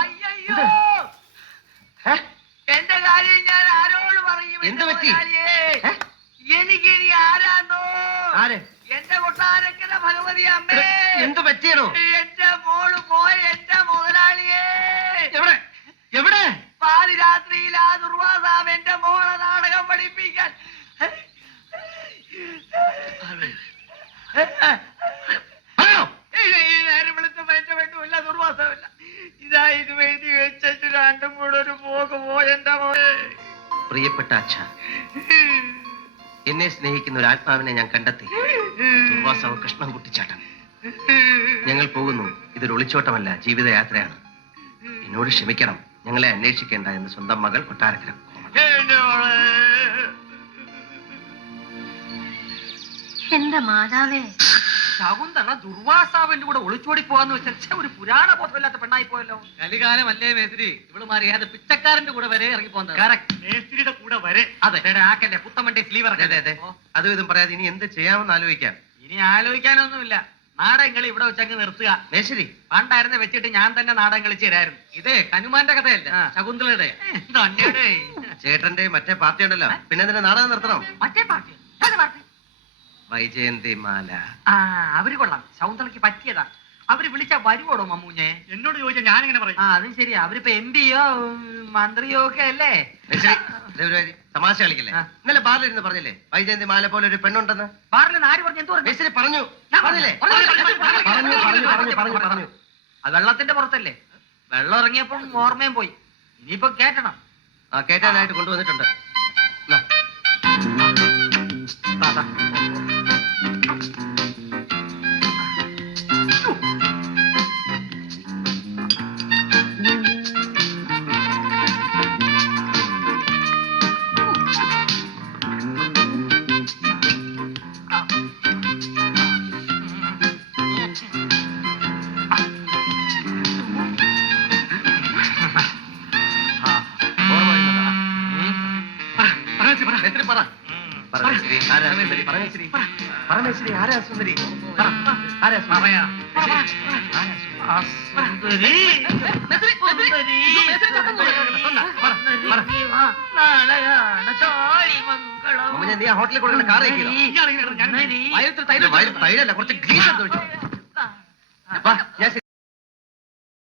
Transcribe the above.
അയ്യോ എന്റെ കാര്യം ഞാൻ ആരോട് പറയും? എന്ത് പറ്റി? എനിക്കിനി ആരാന്നോ? ആര്? എന്റെ കൊട്ടാരക്കര ഭഗവതി അമ്മേ. എന്ത് പറ്റിയണോ? എന്റെ മോള് പോയ എന്റെ മുതലാളിയെ. എവിടെ എവിടെ? പാതിരാത്രിയിൽ ആ ദുർവാസാവ് എന്റെ മോളെ നാടകം പഠിപ്പിക്കാൻ നേരം വിളിച്ചപ്പോ എന്റെ വേണ്ടുമില്ല, ദുർവാസമില്ല. ഇതാ ഇത് എഴുതി വെച്ചു രണ്ടും കൂടെ ഒരു പോക്ക് പോയെന്റെ മോളെ. പ്രിയപ്പെട്ട അച്ഛ, എന്നെ സ്നേഹിക്കുന്ന ഒരു ആത്മാവിനെ ഞാൻ കണ്ടെത്തി. ദുർവാസാവ് കൃഷ്ണൻ കുട്ടിച്ചാട്ടൻ. ഞങ്ങൾ പോകുന്നു. ഇതൊരു ഒളിച്ചോട്ടമല്ല, ജീവിതയാത്രയാണ്. എന്നോട് ക്ഷമിക്കണം. ഞങ്ങളെ അന്വേഷിക്കേണ്ട എന്ന് സ്വന്തം മകൾ കൊട്ടാരക്കര. എന്റെ മാതാവേ, ശകുന്തള ദുർവാസാവിന്റെ കൂടെ ഒളിച്ചോടി പോവാന്ന് വെച്ചാൽ ഒരു പുരാണ ബോധമില്ലാത്ത പെണ്ണായി പോയല്ലോ. കലികാലമല്ലേ മേസ്ത്രി, ഇവള് മാറിയാതെ പിച്ചക്കാരന്റെ കൂടെ വരെ ഇറങ്ങി പോകുന്നത്. മേസ്ത്രിയുടെ കൂടെ വരെ. അതെ, ആക്കല്ലേ പുത്തമണ്ടി സ്ലീവർ. അതെ അതെ, അതും ഇതും പറയാതെ ഇനി എന്ത് ചെയ്യാമെന്ന് ആലോചിക്കാം. ഇനി ആലോചിക്കാനൊന്നുമില്ല. നാടകങ്ങൾ ഇവിടെ വെച്ചങ്ങ് നിർത്തുക. മേശ്ശേരി, പണ്ടായിരുന്നെ വെച്ചിട്ട് ഞാൻ തന്നെ നാടകം കളിച്ചു തരായിരുന്നു. ഇതേ ഹനുമാന്റെ കഥയല്ല, ശകുന്തളയുടെ. ചേട്ടന്റെ മറ്റേ പാർട്ടി ഉണ്ടല്ലോ, പിന്നെ എന്തിനാ നാടകം നിർത്തണം? മറ്റേ പാർട്ടി വൈജയന്തിമാല. അവര് കൊള്ളാം, ശകുന്തളയ്ക്ക് പറ്റിയതാ. അവര് വിളിച്ചാ വരുവോടോ മമ്മൂഞ്ഞെ? എന്നോട് ചോദിച്ചാൽ ഞാനിങ്ങനെ പറയും. അതും ശരിയാ. അവരിപ്പോ MP യോ മന്ത്രിയോ ഒക്കെ അല്ലേ. തമാശ കളിക്കല്ലേ? ഇന്നലെ ബാറിലിരുന്ന് പറഞ്ഞില്ലേ വൈജയന്തി മാല പോലെ ഒരു പെണ്ണുണ്ടെന്ന്? ബാറിൽ ആര് പറഞ്ഞു? എന്തോ മേശ്ശേരി പറഞ്ഞു. പറഞ്ഞു. അത് വെള്ളത്തിന്റെ പുറത്തല്ലേ. വെള്ളം ഇറങ്ങിയപ്പം ഓർമ്മയും പോയി. ഇനിയിപ്പോ കേറ്റണം. കേറ്റാനായിട്ട് കൊണ്ടുവന്നിട്ടുണ്ട്. ആരാ സുന്ദരി? നീ ആ ഹോട്ടലിൽ കൊടുക്കുന്ന കാർ തൈലല്ല, കുറച്ച് ഗ്രീസ് എടുത്ത് വെച്ചു.